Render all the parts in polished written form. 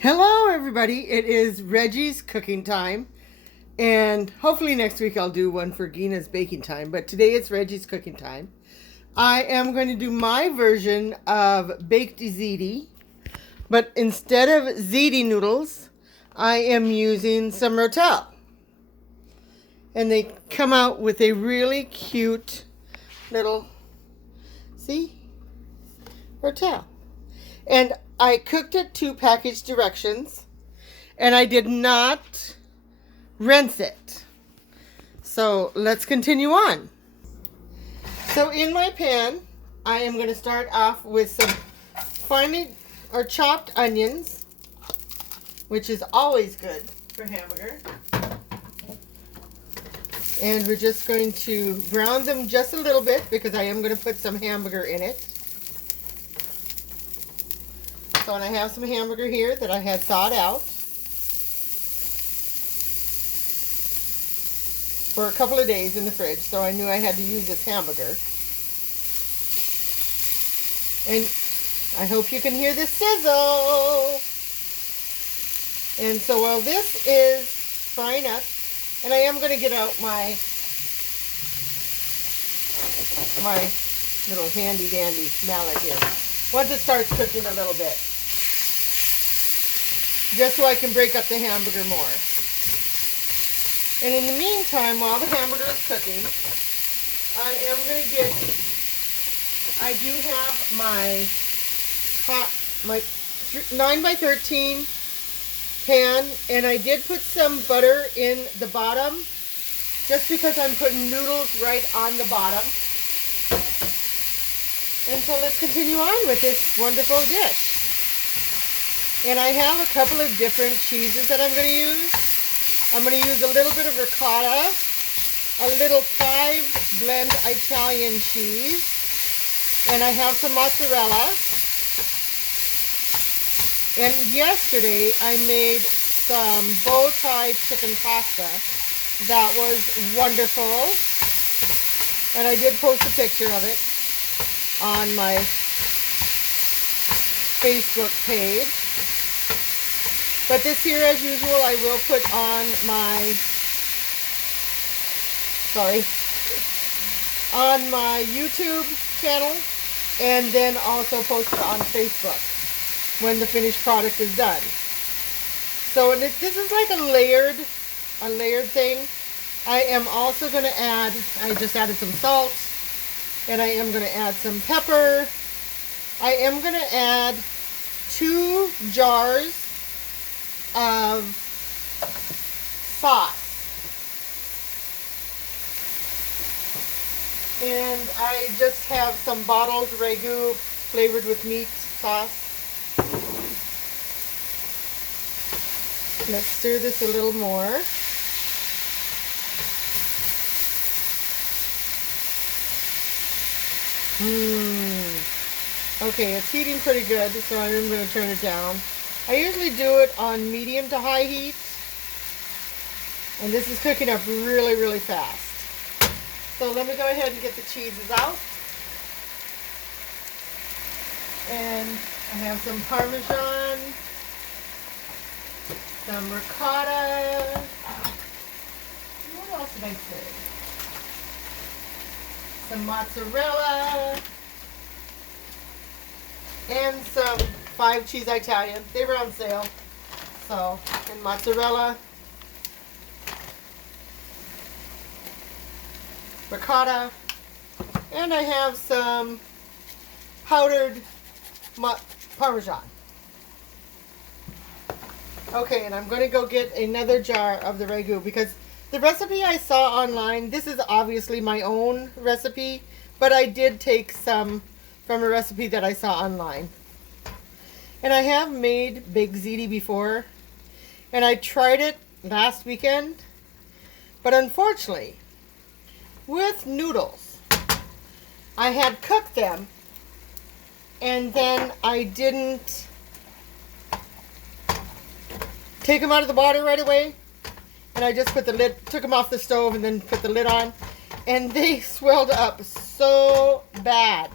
Hello everybody, it is Reggie's cooking time, and hopefully next week I'll do one for Gina's baking time, but today it's Reggie's cooking time. I am going to do my version of baked ziti, but instead of ziti noodles, I am using some Rotelle. And they come out with a really cute little, see, Rotelle. And I cooked it to package directions, and I did not rinse it. So let's continue on. So in my pan, I am going to start off with some finely or chopped onions, which is always good for hamburger. And we're just going to brown them just a little bit because I am going to put some hamburger in it. So and I have some hamburger here that I had thawed out for a couple of days in the fridge, so I knew I had to use this hamburger. And I hope you can hear the sizzle. And so while this is frying up, and I am going to get out my little handy dandy mallet here once it starts cooking a little bit, just so I can break up the hamburger more. And in the meantime, while the hamburger is cooking, I am going to I do have my 9x13 pan, and I did put some butter in the bottom, just because I'm putting noodles right on the bottom. And so let's continue on with this wonderful dish. And I have a couple of different cheeses that I'm going to use. I'm going to use a little bit of ricotta, a little 5-blend Italian cheese, and I have some mozzarella. And yesterday I made some bow tie chicken pasta that was wonderful. And I did post a picture of it on my Facebook page. But this here, as usual, I will put on my YouTube channel, and then also post it on Facebook when the finished product is done. So this is like a layered thing. I am also going to add, I just added some salt, and I am going to add some pepper. I am going to add 2 jars of sauce. And I just have some bottled ragu flavored with meat sauce. Let's stir this a little more. Okay, it's heating pretty good, so I'm going to turn it down. I usually do it on medium to high heat, and this is cooking up really, really fast. So let me go ahead and get the cheeses out. And I have some Parmesan, some ricotta. What else did I say? Some mozzarella, and some 5 cheese Italian. They were on sale. So, and mozzarella, ricotta, and I have some powdered Parmesan. Okay, and I'm going to go get another jar of the ragu because the recipe I saw online, this is obviously my own recipe, but I did take some from a recipe that I saw online. And I have made baked ziti before, and I tried it last weekend, but unfortunately, with noodles, I had cooked them, and then I didn't take them out of the water right away, and I just put the lid, took them off the stove and then put the lid on, and they swelled up so bad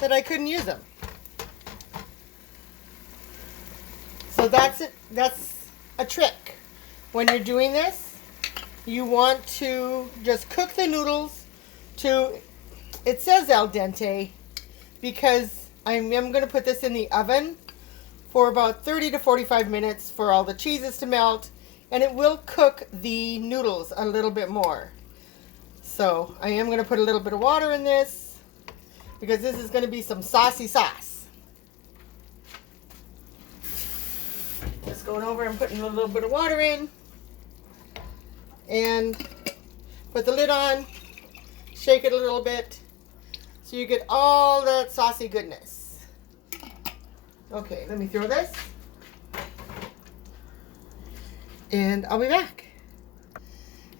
that I couldn't use them. So that's it. That's a trick. When you're doing this, you want to just cook the noodles to, it says al dente, because I'm going to put this in the oven for about 30 to 45 minutes for all the cheeses to melt, and it will cook the noodles a little bit more. So I am going to put a little bit of water in this because this is going to be some saucy sauce. Just going over and putting a little bit of water in, and put the lid on, shake it a little bit so you get all that saucy goodness. Okay, let me throw this, and I'll be back.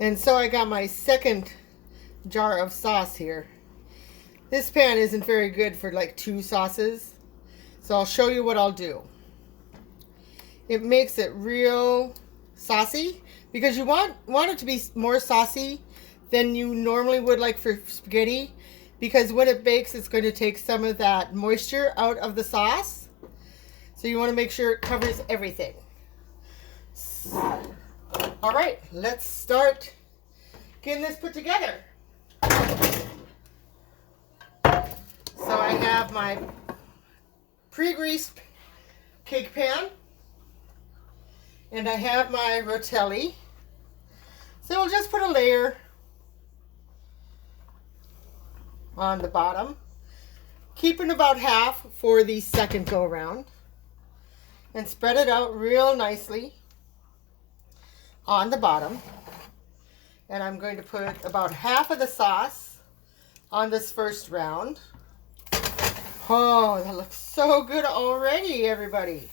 And so I got my second jar of sauce here. This pan isn't very good for like 2 sauces, so I'll show you what I'll do. It makes it real saucy because you want it to be more saucy than you normally would like for spaghetti, because when it bakes it's going to take some of that moisture out of the sauce. So you want to make sure it covers everything. All right, let's start getting this put together. So I have my pre-greased cake pan, and I have my Rotelle. So we'll just put a layer on the bottom, keeping about half for the second go around, and spread it out real nicely on the bottom. And I'm going to put about half of the sauce on this first round. Oh, that looks so good already, everybody.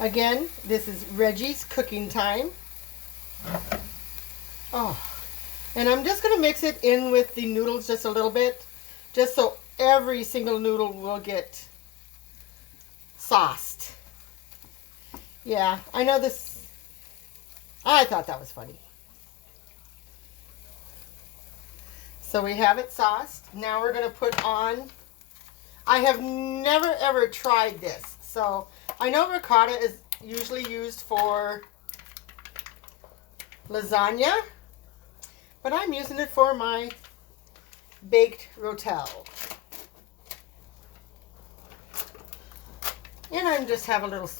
Again, this is Reggie's cooking time. Oh, and I'm just going to mix it in with the noodles just a little bit, just so every single noodle will get sauced. Yeah, I know this. I thought that was funny. So we have it sauced. Now we're going to put on, I have never ever tried this. So I know ricotta is usually used for lasagna, but I'm using it for my baked Rotelle. And I just have a little,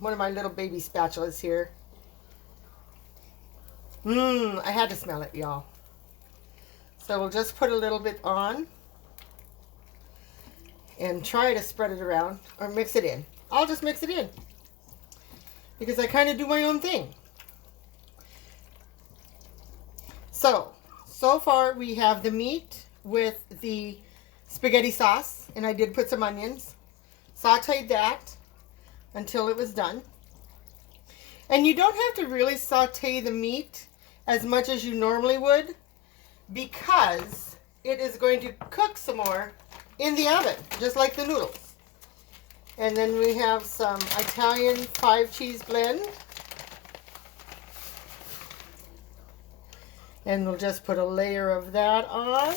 one of my little baby spatulas here. I had to smell it, y'all. So we'll just put a little bit on and try to spread it around or mix it in. I'll just mix it in because I kind of do my own thing. So far we have the meat with the spaghetti sauce, and I did put some onions, sauteed that until it was done. And you don't have to really saute the meat as much as you normally would, because it is going to cook some more in the oven, just like the noodles. And then we have some Italian 5-cheese blend. And we'll just put a layer of that on.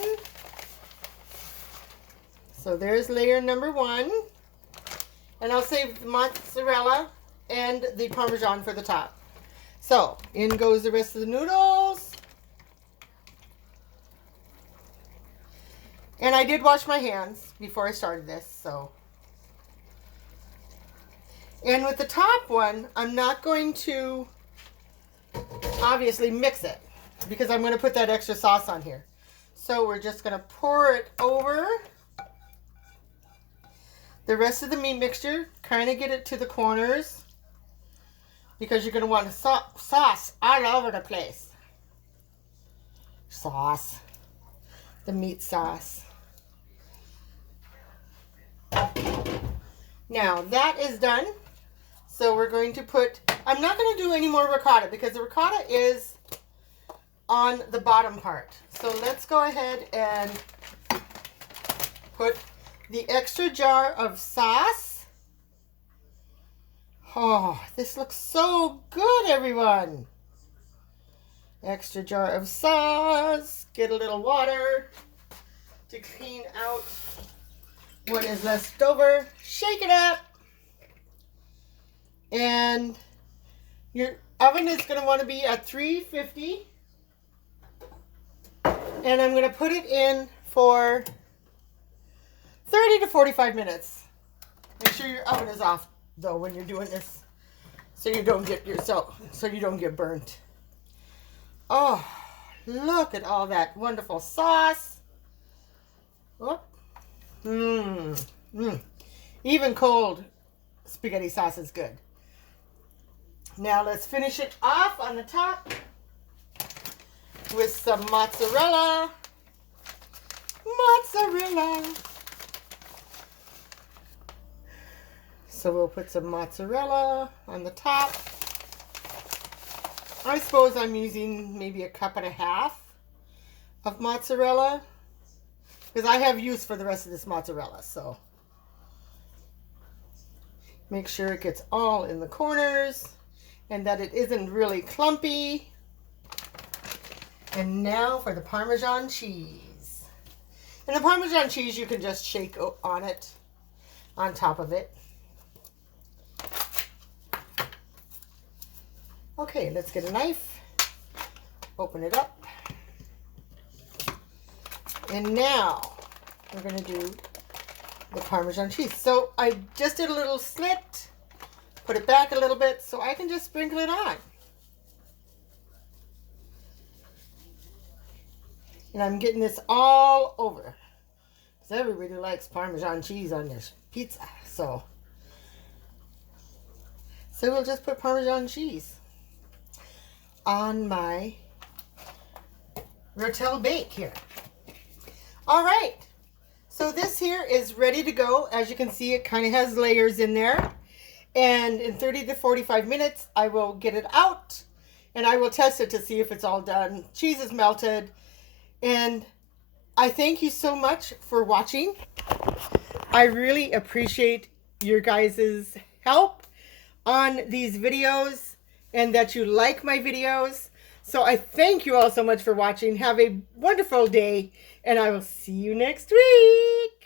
So there's layer number 1. And I'll save the mozzarella and the Parmesan for the top. So in goes the rest of the noodles. And I did wash my hands before I started this, so. And with the top one, I'm not going to obviously mix it because I'm going to put that extra sauce on here. So we're just going to pour it over the rest of the meat mixture, kind of get it to the corners because you're going to want sauce all over the place. Sauce. The meat sauce. Now that is done. So we're going to put, I'm not going to do any more ricotta because the ricotta is on the bottom part. So let's go ahead and put the extra jar of sauce. Oh, this looks so good, everyone. Extra jar of sauce. Get a little water to clean out what is left over. Shake it up. And your oven is going to want to be at 350. And I'm going to put it in for 30 to 45 minutes. Make sure your oven is off though when you're doing this, so you don't get burnt. Oh, look at all that wonderful sauce. Oh. Even cold spaghetti sauce is good. Now let's finish it off on the top with some mozzarella. So we'll put some mozzarella on the top. I suppose I'm using maybe a cup and a half of mozzarella, because I have use for the rest of this mozzarella. So make sure it gets all in the corners and that it isn't really clumpy. And now for the Parmesan cheese. And the Parmesan cheese, you can just shake on it, on top of it. Okay, let's get a knife, open it up. And now we're going to do the Parmesan cheese. So I just did a little slit, put it back a little bit so I can just sprinkle it on. And I'm getting this all over, because everybody likes Parmesan cheese on their pizza. So we'll just put Parmesan cheese on my Rotelle bake here. All right, so this here is ready to go. As you can see, it kind of has layers in there. And in 30 to 45 minutes, I will get it out and I will test it to see if it's all done. Cheese is melted. And I thank you so much for watching. I really appreciate your guys' help on these videos and that you like my videos. So I thank you all so much for watching. Have a wonderful day, and I will see you next week.